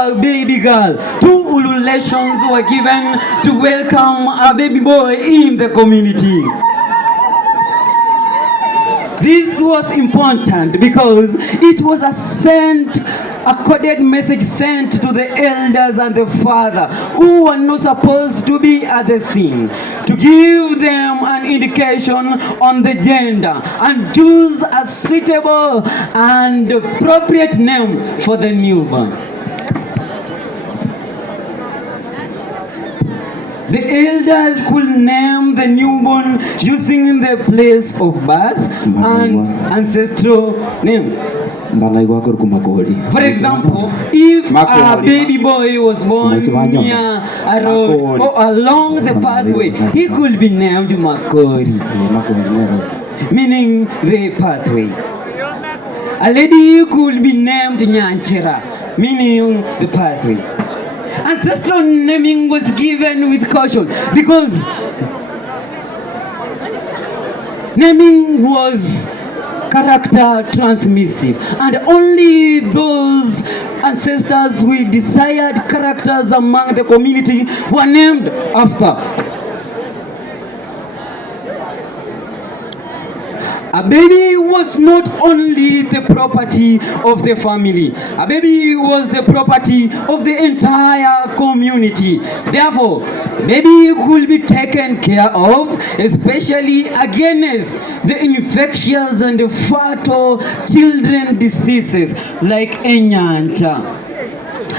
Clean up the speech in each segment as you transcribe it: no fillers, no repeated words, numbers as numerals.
a baby girl. 2 ululations were given to welcome a baby boy in the community. This was important because it was a coded message sent to the elders and the father who were not supposed to be at the scene, to give them an indication on the gender and choose a suitable and appropriate name for the newborn. The elders could name the newborn using the place of birth and ancestral names. For example, if a baby boy was born near a road or along the pathway, he could be named Makori, meaning the pathway. A lady could be named Nyanchera, meaning the pathway. Ancestral naming was given with caution because naming was character transmissive, and only those ancestors with desired characters among the community were named after. A baby was not only the property of the family, a baby was the property of the entire community. Therefore, baby could be taken care of, especially against the infectious and fatal children diseases like Enyanja,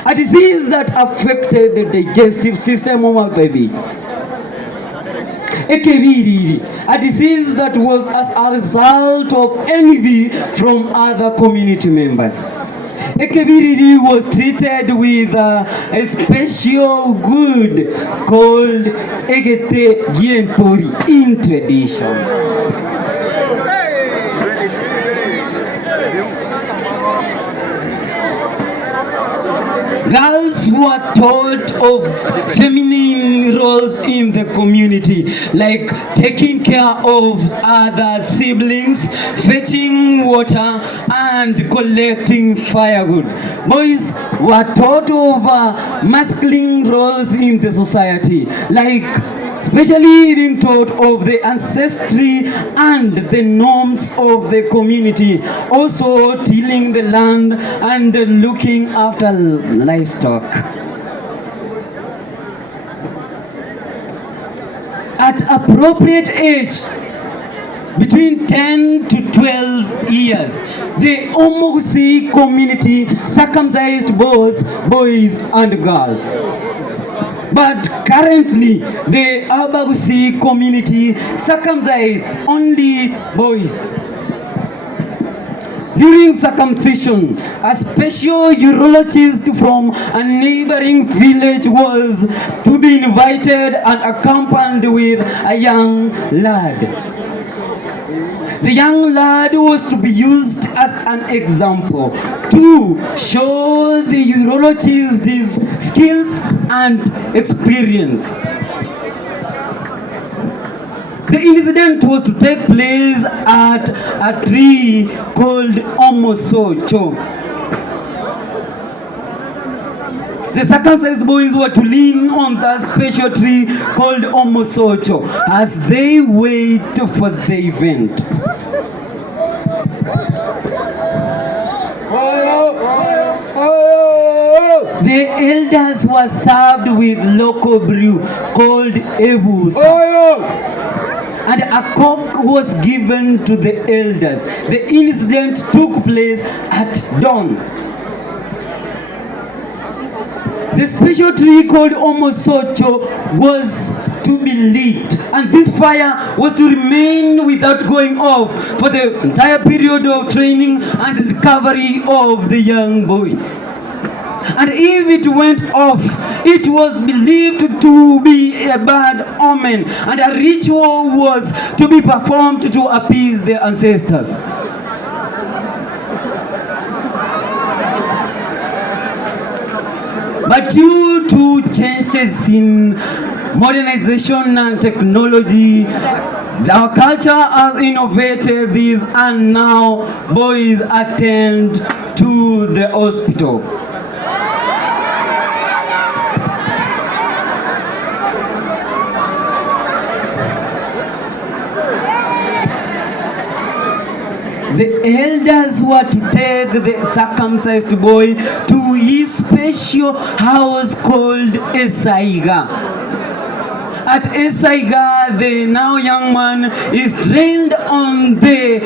a disease that affected the digestive system of a baby. A disease that was as a result of envy from other community members. Ekebiriri was treated with a special good called Egete Gientori in tradition. Girls were taught of feminine roles in the community, like taking care of other siblings, fetching water, and collecting firewood. Boys were taught of masculine roles in the society, like especially being taught of the ancestry and the norms of the community, also tilling the land and looking after livestock. At appropriate age, between 10 to 12 years, the OMOGUSII community circumcised both boys and girls. But currently, the Abagusi community circumcise only boys. During circumcision, a special urologist from a neighboring village was to be invited and accompanied with a young lad. The young lad was to be used as an example to show the urologist his skills and experience. The incident was to take place at a tree called Omosocho. The circumcised boys were to lean on that special tree called Omosocho as they wait for the event. The elders were served with local brew called ebus. And a cock was given to the elders. The incident took place at dawn. The special tree called Omosocho was to be lit, and this fire was to remain without going off for the entire period of training and recovery of the young boy. And if it went off, it was believed to be a bad omen, and a ritual was to be performed to appease the ancestors. But due to changes in modernization and technology, our culture has innovated these, and now boys attend to the hospital. elders were to take the circumcised boy to his special house called Esaiga. At Esaiga, the now young man is trained on the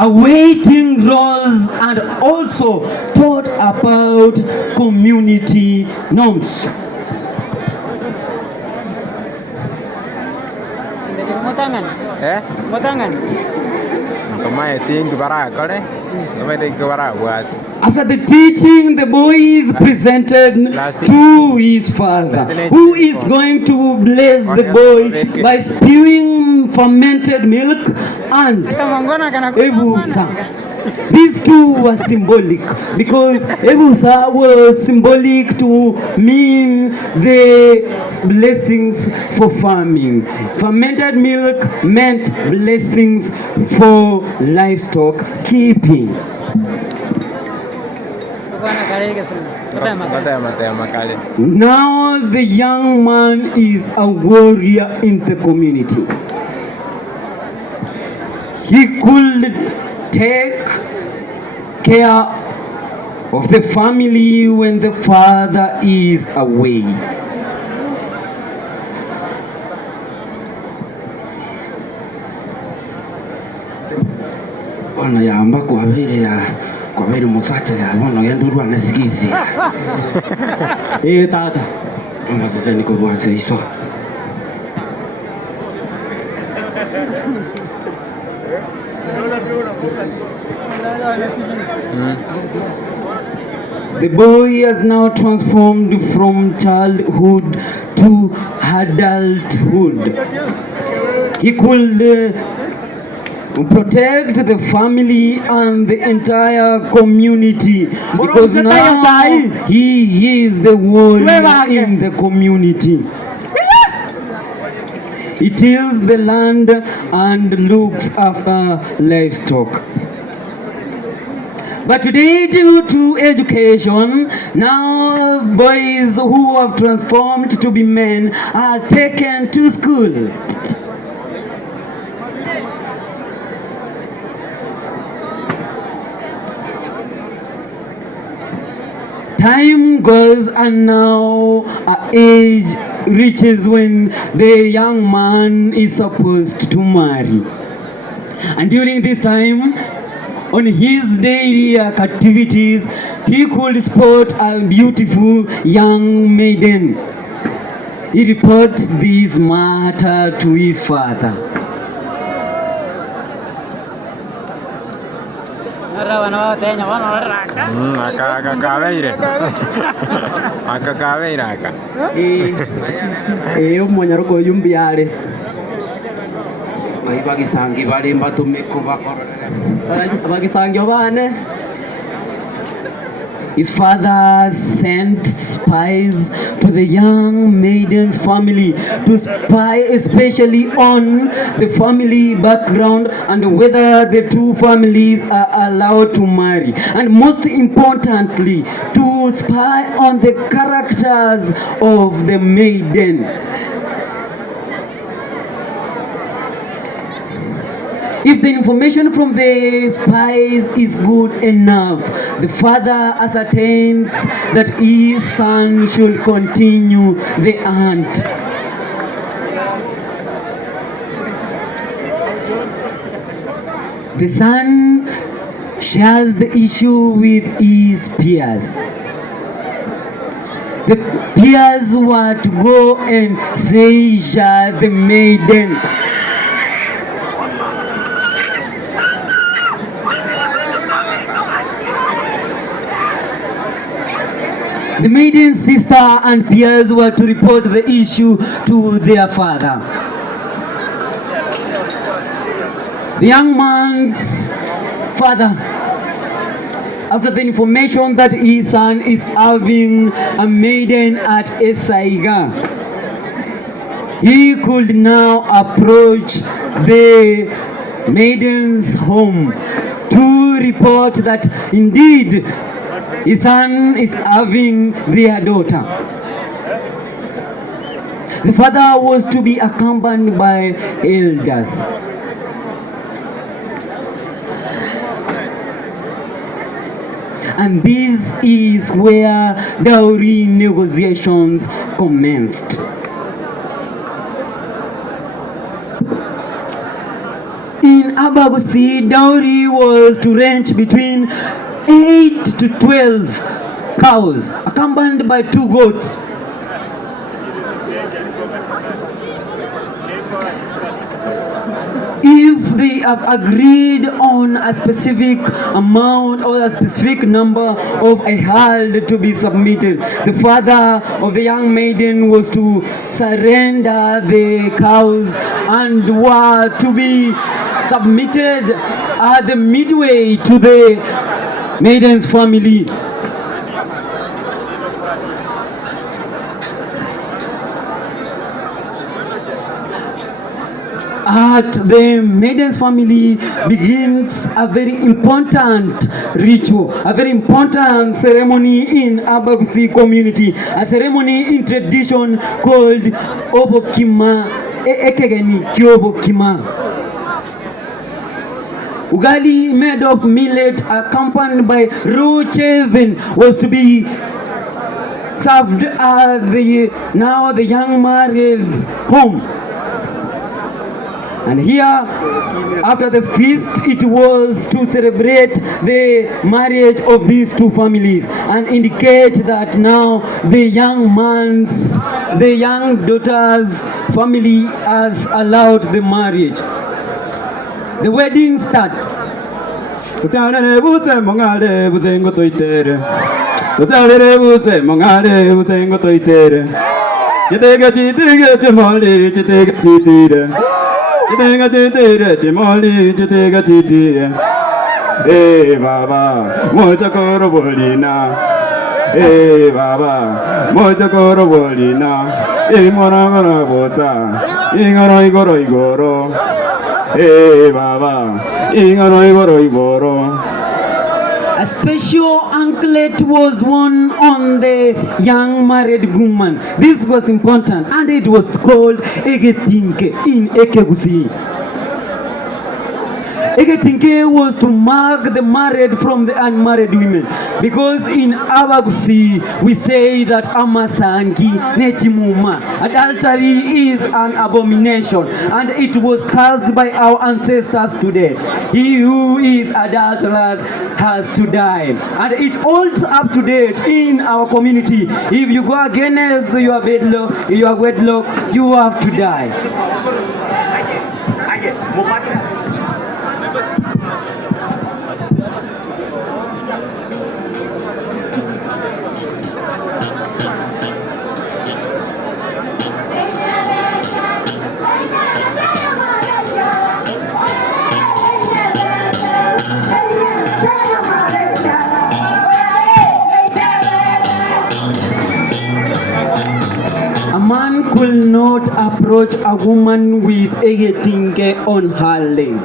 awaiting roles and also taught about community norms. After the teaching, the boy is presented to his father, who is going to bless the boy by spewing fermented milk and ebusa. These two were symbolic because ebusa was symbolic to mean the blessings for farming. Fermented milk meant blessings for livestock keeping. Now the young man is a warrior in the community. He could take care of the family when the father is away. Bwana yamba kwa vile msacha ya bwana yanduru anasikizi. Tata. Mama sasa niko kwa hizo. The boy has now transformed from childhood to adulthood. He could protect the family and the entire community because now he is the warrior in the community. He tills the land and looks after livestock. But today, due to education, now boys who have transformed to be men are taken to school. Time goes and now our age reaches when the young man is supposed to marry. And during this time, on his daily activities, he could spot a beautiful young maiden. He reports this matter to his father. Mwanyaruko yumbiare. Bagisangi bari mbatumiko bakorera. Bagisangi obane. His father sent spies to the young maiden's family to spy especially on the family background and whether the two families are allowed to marry. And most importantly, to spy on the characters of the maiden. If the information from the spies is good enough, the father ascertains that his son should continue the hunt. The son shares the issue with his peers. The peers were to go and seizure the maiden. The maiden's sister and peers were to report the issue to their father. The young man's father, after the information that his son is having a maiden at Esaiga, he could now approach the maiden's home to report that indeed his son is having their daughter. The father was to be accompanied by elders. and this is where dowry negotiations commenced. In OMOGUSII, dowry was to range between 8 to 12 cows, accompanied by 2 goats. If they have agreed on a specific amount or a specific number of a herd to be submitted, the father of the young maiden was to surrender the cows and were to be submitted at the midway to the maiden's family. At the maiden's family begins a very important ritual, a very important ceremony in OMOGUSII community, a ceremony in tradition called Obokima, Ekegeni Kyobokima. Ugali made of millet accompanied by raw cheven was to be served at the young married's home. And here, after the feast, it was to celebrate the marriage of these 2 families and indicate that now the young daughter's family has allowed the marriage. The wedding starts. Chitega chitira chimoli chitega chitira. Baba, moja koro bolina. Baba, moja koro bolina. Mora mora bosa. Igoro igoro. Baba, igoro igoro. A special anklet was worn on the young married woman. This was important, and it was called Egetinke in OMOGUSII. Egetinke was to mark the married from the unmarried women, because in OMOGUSII we say that amasangi nechimuma, adultery is an abomination, and it was cursed by our ancestors today. He who is adulterous has to die, and it holds up to date in our community. If you go against your wedlock, you have to die. A man could not approach a woman with Egetinke on her leg.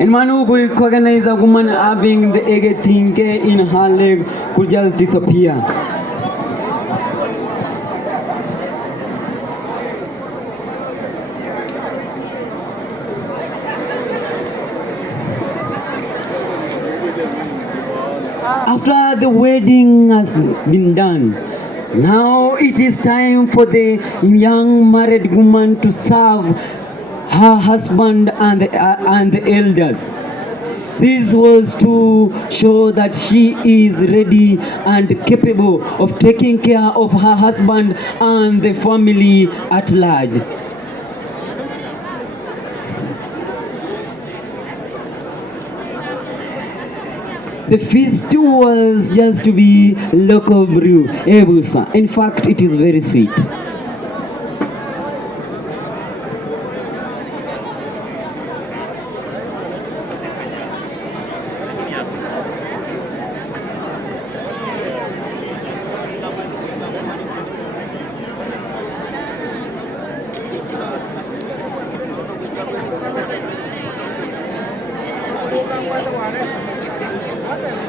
A man who could recognize a woman having the Egetinke in her leg could just disappear. After the wedding has been done, now it is time for the young married woman to serve her husband and the elders. This was to show that she is ready and capable of taking care of her husband and the family at large. The feast was just to be local brew, ebusa. In fact, it is very sweet.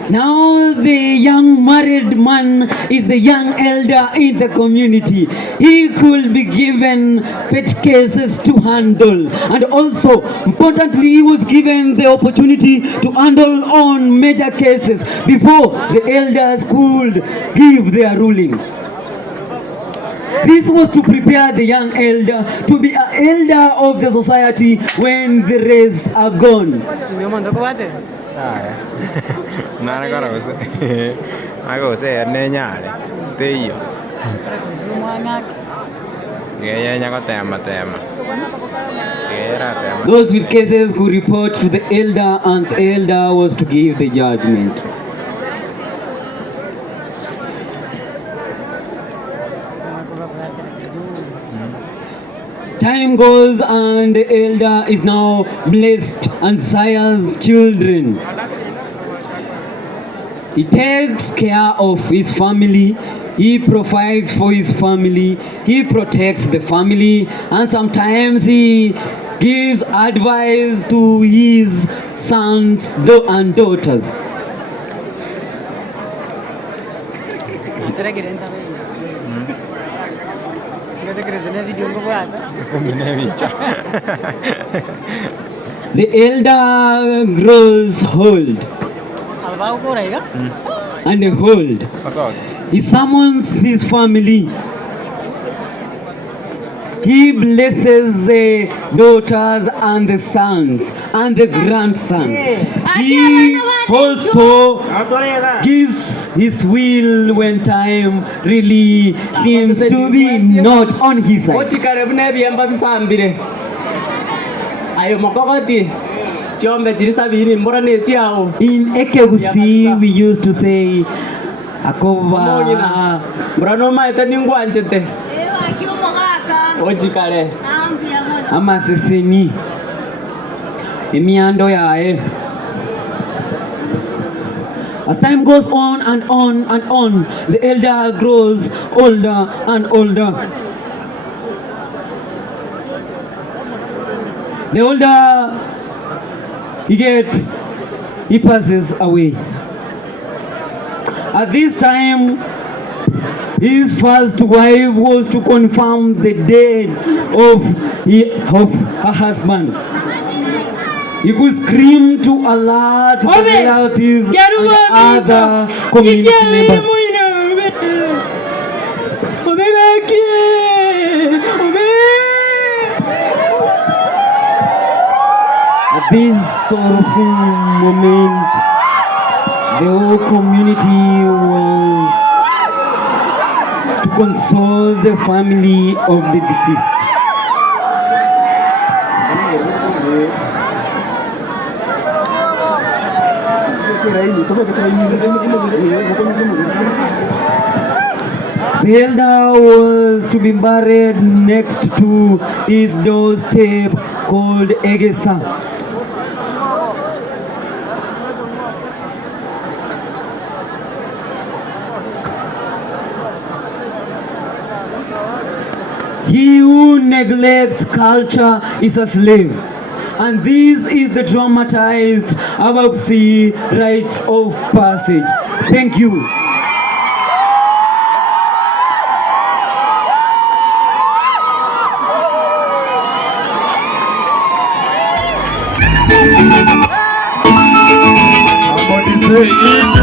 Now the young married man is the young elder in the community. He could be given pet cases to handle, and also importantly he was given the opportunity to handle on major cases before the elders could give their ruling. This was to prepare the young elder to be an elder of the society when the rest are gone. Those with cases could report to the elder, and the elder was to give the judgment. Time goes and the elder is now blessed and sires children. He takes care of his family, he provides for his family, he protects the family, and sometimes he gives advice to his sons and daughters. The elder grows old and old. He summons his family. He blesses the daughters and the sons and the grandsons. He also gives his will when time really seems to be not on his side. In Ekegusi, we used to say, Akova Amaseseni Emiando yae. As time goes on and on and on, the elder grows older and older. The older he gets, he passes away. At this time, his first wife was to confirm the death of her husband. He could scream to alert the relatives and other community members. At this sorrowful moment, the whole community was to console the family of the deceased. The elder was to be buried next to his doorstep called Egesa. He who neglects culture is a slave. And this is the dramatized Omogusi rites of passage. Thank you. Somebody say it.